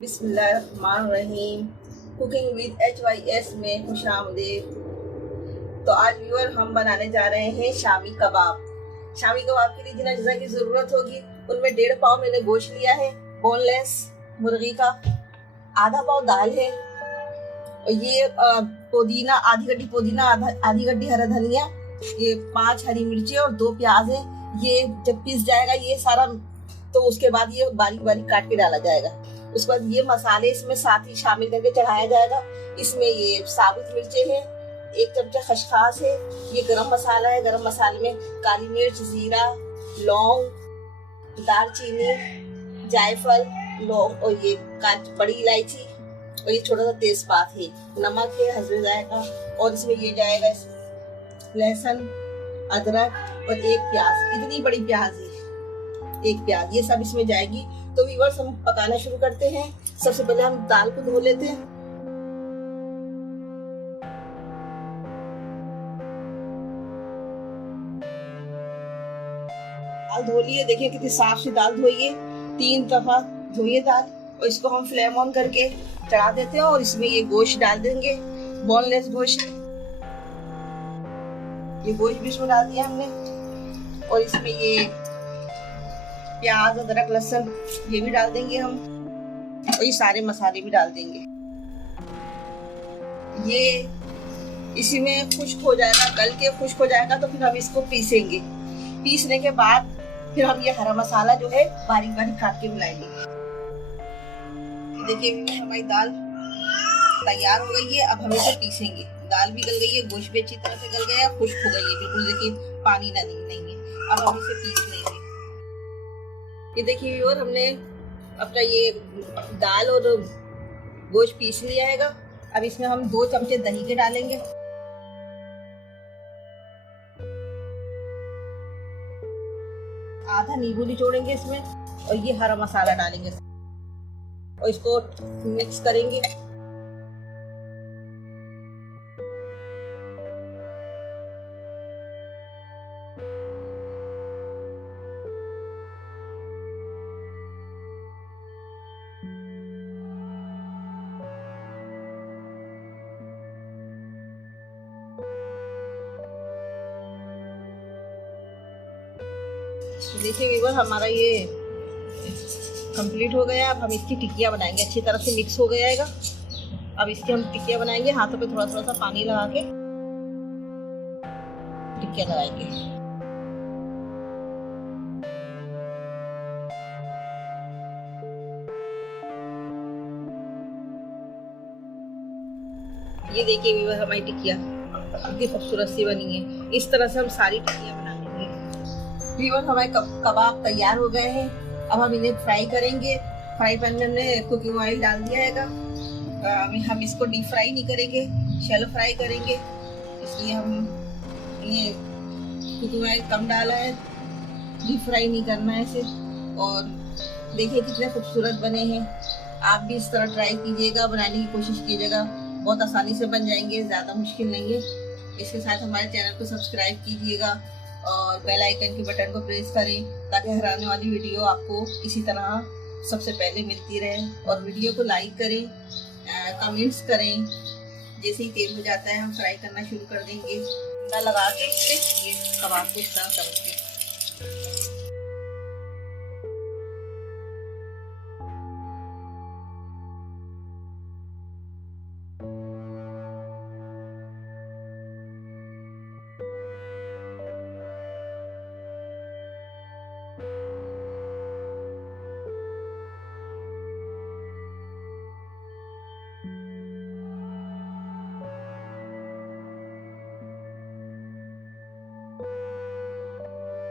बिस्मिल्लाहिर्रहमानिर्रहीम। Cooking with HYS में खुशामदीद। तो आज व्यूअर हम बनाने जा रहे हैं शामी कबाब। शामी कबाब के लिए जिन अज्जा की ज़रूरत होगी उनमें 1.5 पाव मैंने गोश्त लिया है, बोनलेस मुर्गी का। आधा पाव दाल है और ये पुदीना, आधी गड्डी पुदीना, आधी गड्डी हरा धनिया, ये 5 हरी मिर्ची और 2 प्याज है। ये जब पीस जाएगा ये सारा तो उसके बाद ये बारीक बारीक काट के डाला जाएगा। उसके बाद ये मसाले इसमें साथ ही शामिल करके चढ़ाया जाएगा। इसमें ये साबुत मिर्चें हैं, 1 चमचा खसखस है, ये गरम मसाला है। गरम मसाले में काली मिर्च, जीरा, लौंग, दालचीनी, जायफल, लौंग और ये बड़ी इलायची और ये छोटा सा तेजपात है। नमक है हस्बे जायका और इसमें ये जाएगा लहसुन, अदरक और 1 प्याज। इतनी बड़ी प्याज है, 1 प्याज, ये सब इसमें जाएगी। तो व्यूअर्स हम पकाना शुरू करते हैं। सबसे पहले हम दाल को धो लेते हैं। दाल धो लिए, देखिए कितनी साफ सी दाल धोइए, 3 दफा धोइए दाल। और इसको हम फ्लेम ऑन करके चढ़ा देते हैं और इसमें ये गोश्त डाल देंगे, बोनलेस गोश्त। ये गोश्त भी इसमें डाल दिया हमने और इसमें ये प्याज, अदरक, लहसुन ये भी डाल देंगे हम और ये सारे मसाले भी डाल देंगे। ये इसी में खुश्क हो जाएगा, गल के खुश्क हो जाएगा तो फिर हम इसको पीसेंगे। पीसने के बाद फिर हम ये हरा मसाला जो है बारीक बारीक काट के मिलाएंगे। देखिए हमारी दाल तैयार हो गई है। अब हम इसे पीसेंगे। दाल भी गल गई है, गोश्त भी अच्छी तरह से गल गया, खुश्क हो गई है बिल्कुल, देखिए पानी नहीं है। अब हम इसे पीस लेंगे। ये देखिए व्यूअर, हमने अपना ये दाल और गोश्त पीस लिया है। अब इसमें हम 2 चमचे दही के डालेंगे। आधा नींबू निचोड़ेंगे इसमें और ये हरा मसाला डालेंगे और इसको मिक्स करेंगे। देखिए व्यूअर, हमारा ये कंप्लीट हो गया। अब हम इसकी टिक्कियाँ बनाएंगे। अच्छी तरह से मिक्स हो गया है। अब इसकी हम टिक्कियाँ बनाएंगे। हाथों पे थोड़ा थोड़ा सा पानी लगा के टिक्कियाँ लगाएंगे। ये देखिए व्यूअर, हमारी टिक्कियाँ कितनी खूबसूरत सी बनी है। इस तरह से हम सारी टिक्कियाँ बना लेंगे। व्यूअर, हमारे कबाब तैयार हो गए हैं। अब हम इन्हें फ्राई करेंगे। फ्राई पैन में हमने कुकिंग ऑयल डाल दिया है। हम इसको डीप फ्राई नहीं करेंगे, शैलो फ्राई करेंगे, इसलिए हम ये कुकिंग ऑयल कम डाला है। डीप फ्राई नहीं करना है इसे। और देखिए कितने खूबसूरत बने हैं। आप भी इस तरह ट्राई कीजिएगा, बनाने की कोशिश कीजिएगा। बहुत आसानी से बन जाएंगे, ज़्यादा मुश्किल नहीं है। इसके साथ हमारे चैनल को सब्सक्राइब कीजिएगा और बेल आइकन के बटन को प्रेस करें ताकि हर आने वाली वीडियो आपको इसी तरह सबसे पहले मिलती रहे। और वीडियो को लाइक करें, कमेंट्स करें। जैसे ही तेल हो जाता है हम फ्राई करना शुरू कर देंगे। लगा के ये कबाब को इस तरह करके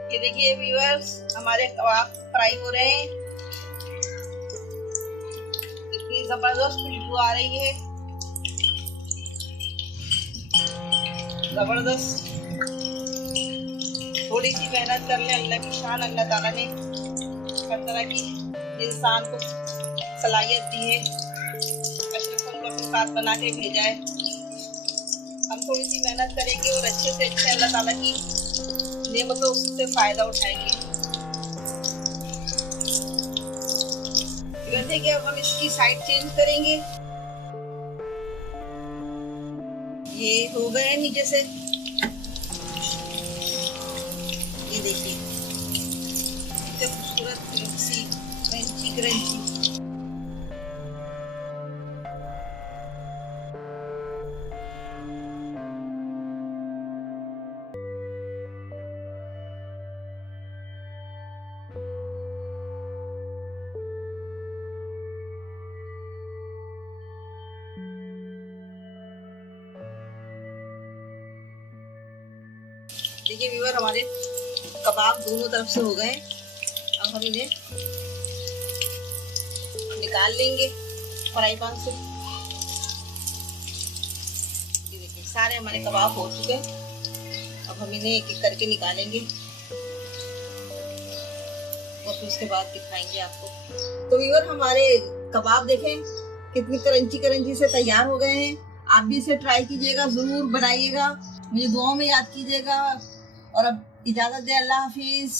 ये देखिए व्यूअर्स, हमारे कबाब फ्राई हो रहे हैं। इतनी जबरदस्त खुशबू आ रही है, जबरदस्त। थोड़ी सी मेहनत कर ले, अल्लाह की शान। अल्लाह ताला ने हर तरह की इंसान को सलाहियत दी है, अशरफुल मखलूकात बना के भेजा है। हम थोड़ी सी मेहनत करेंगे और अच्छे से अच्छे अल्लाह ताला की नेमतों से फायदा उठाएंगे। गंदे के अब हम इसकी साइड चेंज करेंगे। ये हो गए नीचे से, ये देखिए कितने खूबसूरत क्रिस्पी क्रंची क्रंची। देखिए व्यूअर, हमारे कबाब दोनों तरफ से हो गए। अब हम इन्हें निकाल लेंगे फ्राई पैन से। ये देखिए सारे हमारे कबाब हो चुके हैं। अब हम इन्हें एक एक करके निकालेंगे और फिर उसके बाद दिखाएंगे आपको। तो व्यूअर, हमारे कबाब देखें कितनी क्रंची क्रंची से तैयार हो गए हैं। आप भी इसे ट्राई कीजिएगा, जरूर बनाइएगा, मुझे दुआओं में याद कीजिएगा। और अब इजाजत दें, अल्लाह हाफिज।